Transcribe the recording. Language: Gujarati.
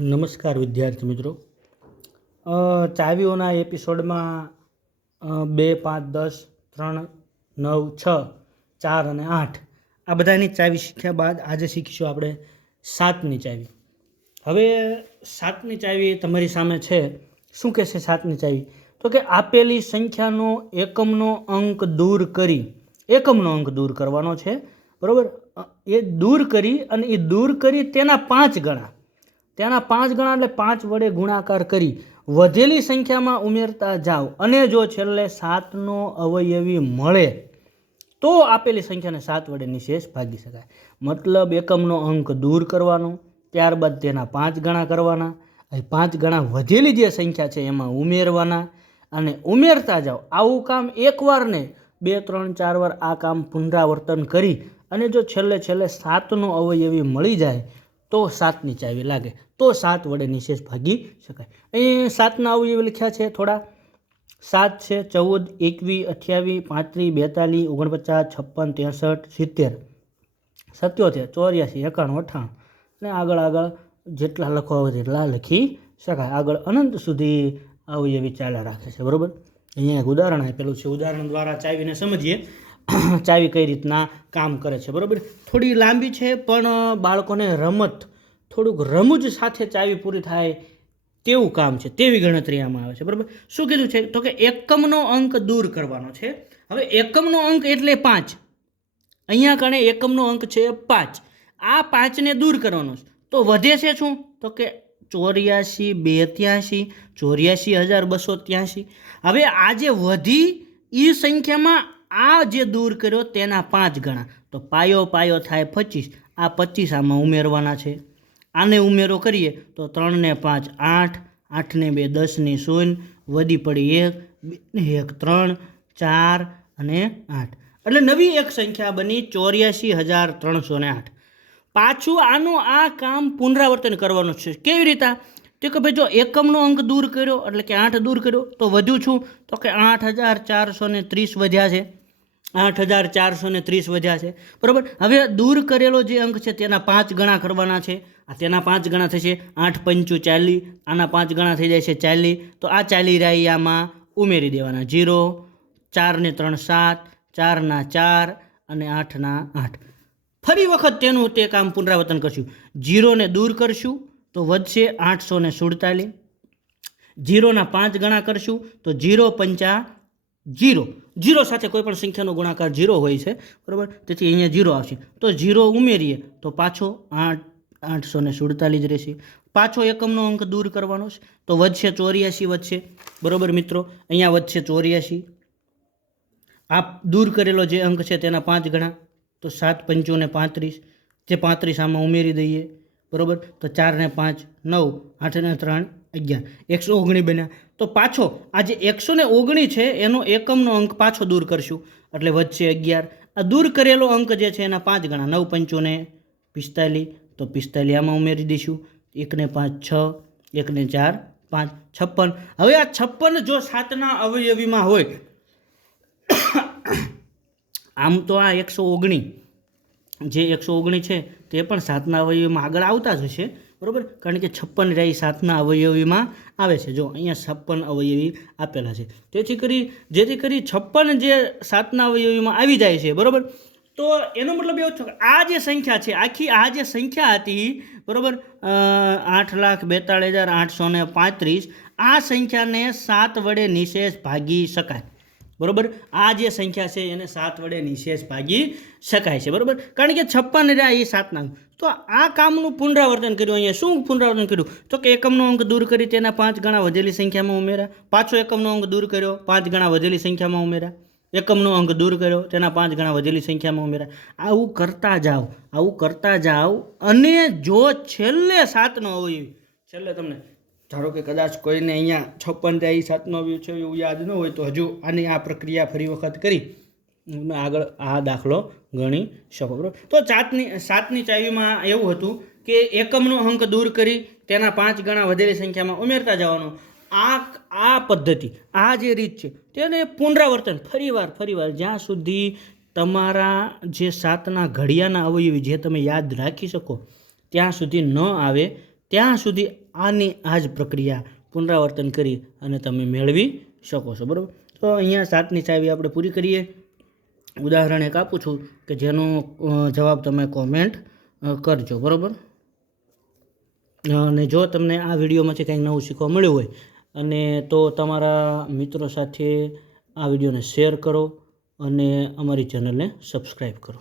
નમસ્કાર વિદ્યાર્થી મિત્રો. ચાવીઓના એપિસોડમાં 2, 5, 10, 3, 9, 6, 4 અને 8 આ બધાની ચાવી શીખ્યા બાદ આજે શીખીશું આપણે 7ની ચાવી. હવે 7ની ચાવી તમારી સામે છે. શું કહેશે 7ની ચાવી? તો કે આપેલી સંખ્યાનો એકમનો અંક દૂર કરી, એકમનો અંક દૂર કરવાનો છે, બરાબર? એ દૂર કરી અને એ દૂર કરી તેના 5 ગણા, તેના 5 ગણા એટલે 5 વડે ગુણાકાર કરી વધેલી સંખ્યામાં ઉમેરતા જાઓ અને જો છેલ્લે 7નો અવયવી મળે તો આપેલી સંખ્યાને 7 વડે નિશેષ ભાગી શકાય. મતલબ એકમનો અંક દૂર કરવાનો, ત્યારબાદ તેના 5 ગણા કરવાના, 5 ગણા વધેલી જે સંખ્યા છે એમાં ઉમેરવાના અને ઉમેરતા જાઓ. આવું કામ એકવાર ને 2, 3, 4 વાર આ કામ પુનરાવર્તન કરી અને જો છેલ્લે 7નો અવયવી મળી જાય તો 7ની ચાવી લાગે, તો 7 વડે નિશેષ ભાગી શકાય. અહીં 7ના અવયવી લખ્યા છે થોડા. 7 છે 14, 21, 28, 35, 42, 49, 56, 63, 70, 77, 84, 91, 98 અને આગળ જેટલા લખવા હોય તેટલા લખી શકાય. આગળ અનંત સુધી અવયવી ચાલ્યા રાખે છે, બરાબર? અહીંયા એક ઉદાહરણ આપેલું છે. ઉદાહરણ દ્વારા ચાવીને સમજીએ, ચાવી કઈ રીતના કામ કરે છે, બરાબર? થોડી લાંબી છે પણ બાળકોને થોડુંક રમૂજ સાથે ચાવી પૂરી થાય તેવું કામ છે, તેવી ગણતરી આમાં આવે છે, બરાબર? શું કીધું છે? તો કે એકમનો અંક દૂર કરવાનો છે. હવે એકમનો અંક એટલે 5. અહીંયા કણે એકમનો અંક છે 5. આ 5ને દૂર કરવાનો છે તો વધે છે શું? તો કે 84, 82, 84,283. હવે આ જે વધી એ સંખ્યામાં આ જે દૂર કર્યો તેના 5 ગણા, તો પાયો થાય 25. આ 25 આમાં ઉમેરવાના છે. આને ઉમેરો કરીએ તો 3 ને 5 8, 8 ને 2 10 ની 0, વધી પડી 1, 2 ને 1 3, 4 અને 8 એટલે નવી એક સંખ્યા બની 84,308. પાછું આનું આ કામ પુનરાવર્તન કરવાનું છે. કેવી રીતે? તો કે ભાઈ જો એકમનો અંક દૂર કર્યો એટલે કે 8 દૂર કર્યો તો વધ્યું છું? તો કે 8,430 વધ્યા છે. 8,430 વધ્યા છે, બરાબર? હવે દૂર કરેલો જે અંક છે તેના 5 ગણા કરવાના છે. આ તેના 5 ગણા થશે 8 5 40, આના 5 ગણા થઈ જાય છે 40, તો આ 40 રાઈ આમાં ઉમેરી દેવાના. 0, 4 ને 3 7, 4 ના 4 અને 8 ના 8. ફરી વખત તેનું તે કામ પુનરાવર્તન કરશું. 0 ને દૂર કરશું તો વધશે 847. 0ના 5 ગણા કરશું તો 0 5 0. 0 સાથે કોઈ પણ સંખ્યાનો ગુણાકાર 0 હોય છે, બરાબર? તેથી અહીંયા 0 આવશે. તો 0 ઉમેરીએ તો પાછો 847 જ રહેશે. પાછો એકમનો અંક દૂર કરવાનો છે તો વધશે 84 વધશે, બરાબર મિત્રો? અહીંયા વધશે 84. આ દૂર કરેલો જે અંક છે તેના 5 ગણા, તો 7 5 ને 35, જે 35 આમાં ઉમેરી દઈએ, બરાબર? તો 4 ને 5 9, 8 ને 3 11, 119 બન્યા. તો પાછો આ જે 119 છે એનો એકમનો અંક પાછો દૂર કરશું એટલે વધશે 11. આ દૂર કરેલો અંક જે છે એના 5 ગણા, 9 5 ને 45, તો 45 આમાં ઉમેરી દઈશું. 1 ને 5 6, 1 ને 4 5, 56. હવે આ 56 જો 7ના અવયવીમાં હોય, આમ તો આ 119 જે 119 છે તે પણ 7ના અવયવીમાં આગળ આવતા જ હશે, બરાબર? કારણ કે 56 રાઈ 7ના અવયવીમાં આવે છે. જો અહીંયા 56 અવયવી આપેલા છે, જેથી કરી 56 જે 7ના અવયવીમાં આવી જાય છે, બરાબર? તો એનો મતલબ એવો છે કે આ જે સંખ્યા છે, આખી આ જે સંખ્યા હતી, બરાબર, 8,42,835, આ સંખ્યાને 7 વડે નિશેષ ભાગી શકાય, બરાબર? આ જે સંખ્યા છે એને 7 વડે નિશેષ ભાગી શકાય છે, બરાબર? કારણ કે 56 રહ્યા એ 7ના. તો આ કામનું પુનરાવર્તન કર્યું. અહીંયા શું પુનરાવર્તન કર્યું? તો કે એકમનો અંક દૂર કરી તેના 5 ગણા વધેલી સંખ્યામાં ઉમેર્યા. પાછો એકમનો અંક દૂર કર્યો, 5 ગણા વધેલી સંખ્યામાં ઉમેર્યા. એકમનો અંક દૂર કર્યો, તેના 5 ગણા વધેલી સંખ્યામાં ઉમેર્યા. આવું કરતા જાઓ અને જો છેલ્લે 7નો અવયવી, છેલ્લે તમને ધારો કે કદાચ કોઈને અહીંયા 56 7નો અવયવ છે એવું યાદ ન હોય તો હજુ આની આ પ્રક્રિયા ફરી વખત કરી આગળ આ દાખલો ગણી શકો, બરાબર? તો 7ની ચાવીમાં એવું હતું કે એકમનો અંક દૂર કરી તેના 5 ગણા વધેલી સંખ્યામાં ઉમેરતા જવાનો. આ પદ્ધતિ, આ જે રીત છે તેને પુનરાવર્તન ફરીવાર જ્યાં સુધી તમારા જે 7ના ઘડિયાના અવયવી જે તમે યાદ રાખી શકો ત્યાં સુધી ન આવે ત્યાં સુધી આની આ જ પ્રક્રિયા પુનરાવર્તન કરી અને તમે મેળવી શકો છો. બરાબર. તો અહીંયા 7ની ચાવી આપણે પૂરી કરીએ. ઉદાહરણ એક આપું છું કે જેનો જવાબ તમે કોમેન્ટ કરજો. બરાબર. અને જો તમને આ વિડીયોમાંથી કંઈક નવું શીખવા મળ્યું હોય અને તો તમારા મિત્રો સાથે આ વિડીયોને શેર કરો અને અમારી ચેનલને સબસ્ક્રાઈબ કરો.